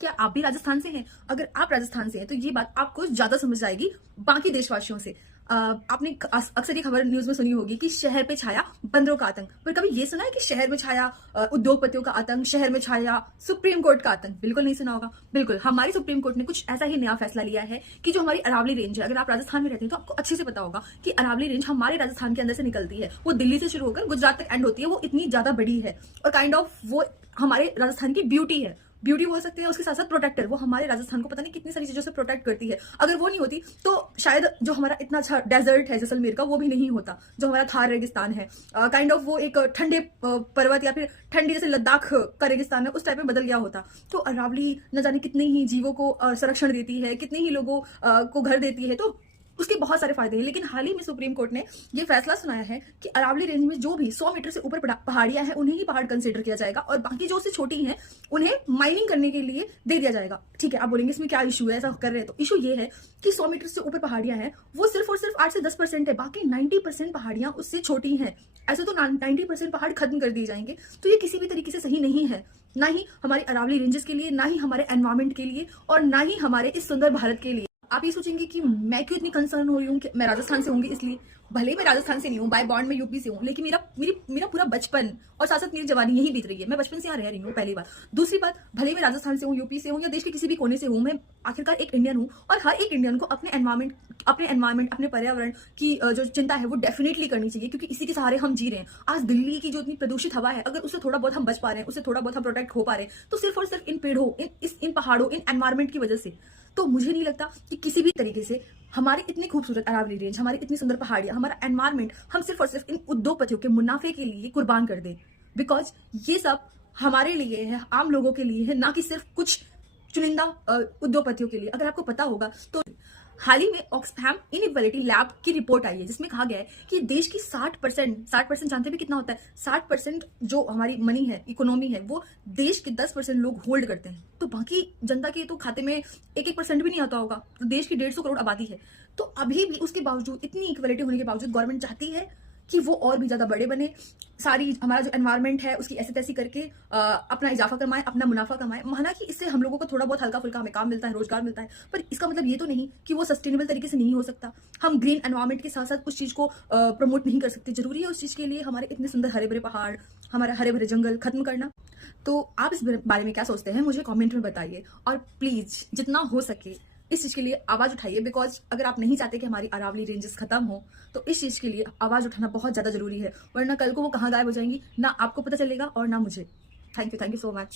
क्या आप भी राजस्थान से हैं? अगर आप राजस्थान से हैं तो ये बात आपको ज्यादा समझ आएगी बाकी देशवासियों से। आपने अक्सर ये खबर न्यूज में सुनी होगी कि शहर पे छाया बंदरों का आतंक, पर कभी ये सुना है कि शहर में छाया उद्योगपतियों का आतंक, शहर में छाया सुप्रीम कोर्ट का आतंक? बिल्कुल नहीं सुना होगा। बिल्कुल हमारी सुप्रीम कोर्ट ने कुछ ऐसा ही नया फैसला लिया है कि जो हमारी अरावली रेंज है, अगर आप राजस्थान में रहते हैं तो आपको अच्छे से पता होगा कि अरावली रेंज हमारे राजस्थान के अंदर से निकलती है। वो दिल्ली से शुरू होकर गुजरात तक एंड होती है। वो इतनी ज्यादा बड़ी है और काइंड ऑफ वो हमारे राजस्थान की ब्यूटी है, ब्यूटी बोल सकते हैं, उसके साथ साथ प्रोटेक्टर। वो हमारे राजस्थान को पता नहीं कितनी सारी चीजों से प्रोटेक्ट करती है। अगर वो नहीं होती तो शायद जो हमारा इतना अच्छा डेजर्ट है जैसलमेर का, वो भी नहीं होता। जो हमारा थार रेगिस्तान है, काइंड ऑफ वो एक ठंडे पर्वत या फिर ठंडी जैसे लद्दाख का रेगिस्तान है, उस टाइप में बदल गया होता। तो अरावली न जाने कितने ही जीवों को संरक्षण देती है, कितने ही लोगों को घर देती है, तो उसके बहुत सारे फायदे हैं। लेकिन हाल ही में सुप्रीम कोर्ट ने यह फैसला सुनाया है कि अरावली रेंज में जो भी 100 मीटर से ऊपर पहाड़ियां हैं उन्हें ही पहाड़ कंसीडर किया जाएगा, और बाकी जो उससे छोटी हैं उन्हें माइनिंग करने के लिए दे दिया जाएगा। ठीक है, आप बोलेंगे इसमें क्या इशू है, ऐसा कर रहे हैं? तो इशू ये है कि 100 मीटर से ऊपर पहाड़ियां हैं वो सिर्फ और सिर्फ 8 से 10% है, बाकी 90% पहाड़ियां उससे छोटी हैं। ऐसे तो 90% पहाड़ खत्म कर दिए जाएंगे। तो ये किसी भी तरीके से सही नहीं है, ना ही हमारी अरावली रेंजेस के लिए, ना ही हमारे एनवायरमेंट के लिए, और ना ही हमारे इस सुंदर भारत के लिए। आप ये सोचेंगे कि मैं क्यों इतनी कंसर्न हो रही हूँ कि मैं राजस्थान से होंगी इसलिए। भले ही मैं राजस्थान से नहीं हूँ, बाय बॉर्न में यूपी से हूँ, लेकिन मेरा पूरा बचपन और साथ साथ मेरी जवानी यही बीत रही है। मैं बचपन से यहाँ रह रही हूँ, पहली बात। दूसरी बात, भले ही मैं राजस्थान से हूँ, यूपी से हूँ, या देश के किसी भी कोने से हूँ, मैं आखिरकार एक इंडियन हूँ। और हर एक इंडियन को अपने एनवायरमेंट, अपने पर्यावरण की जो चिंता है वो डेफिनेटली करनी चाहिए, क्योंकि इसी के सहारे हम जी रहे हैं। आज दिल्ली की जो इतनी प्रदूषित हवा है, अगर उससे थोड़ा बहुत हम बच पा रहे हैं, उससे थोड़ा बहुत हम प्रोटेक्ट हो पा रहे हैं, तो सिर्फ और सिर्फ इन पेड़ों, इन पहाड़ों, इन एनवायरमेंट की वजह से। तो मुझे नहीं लगता कि किसी भी तरीके से हमारी इतनी खूबसूरत अरावली रेंज, हमारी इतनी सुंदर पहाड़ियां, हमारा एनवायरमेंट हम सिर्फ और सिर्फ इन उद्योगपतियों के मुनाफे के लिए कुर्बान कर दें। बिकॉज ये सब हमारे लिए है, आम लोगों के लिए है, ना कि सिर्फ कुछ चुनिंदा उद्योगपतियों के लिए। अगर आपको पता होगा तो हाल ही में ऑक्सफैम इनइक्वालिटी लैब की रिपोर्ट आई है, जिसमें कहा गया है कि देश की 60% जानते भी कितना होता है? 60% जो हमारी मनी है, इकोनॉमी है, वो देश के 10% लोग होल्ड करते हैं। तो बाकी जनता के तो खाते में 1% भी नहीं आता होगा। तो देश की 150 करोड़ आबादी है। तो अभी भी उसके बावजूद, इतनी इक्वलिटी होने के बावजूद, गवर्नमेंट चाहती है कि वो और भी ज्यादा बड़े बने, सारी हमारा जो एनवायरमेंट है उसकी ऐसी तैसी करके अपना इजाफा कमाए, अपना मुनाफा कमाए। माना कि इससे हम लोगों को थोड़ा बहुत हल्का फुल्का हमें काम मिलता है, रोजगार मिलता है, पर इसका मतलब ये तो नहीं कि वो सस्टेनेबल तरीके से नहीं हो सकता। हम ग्रीन एनवायरमेंट के साथ साथ उस चीज को प्रमोट नहीं कर सकते। जरूरी है उस चीज के लिए हमारे इतने सुंदर हरे भरे पहाड़, हमारे हरे भरे जंगल खत्म करना। तो आप इस बारे में क्या सोचते हैं, मुझे कमेंट में बताइए। और प्लीज जितना हो सके इस चीज के लिए आवाज उठाइए, बिकॉज अगर आप नहीं चाहते कि हमारी अरावली रेंजेस खत्म हो, तो इस चीज के लिए आवाज उठाना बहुत ज्यादा जरूरी है। वरना कल को वो कहाँ गायब हो जाएंगी, ना आपको पता चलेगा और ना मुझे। Thank you so much.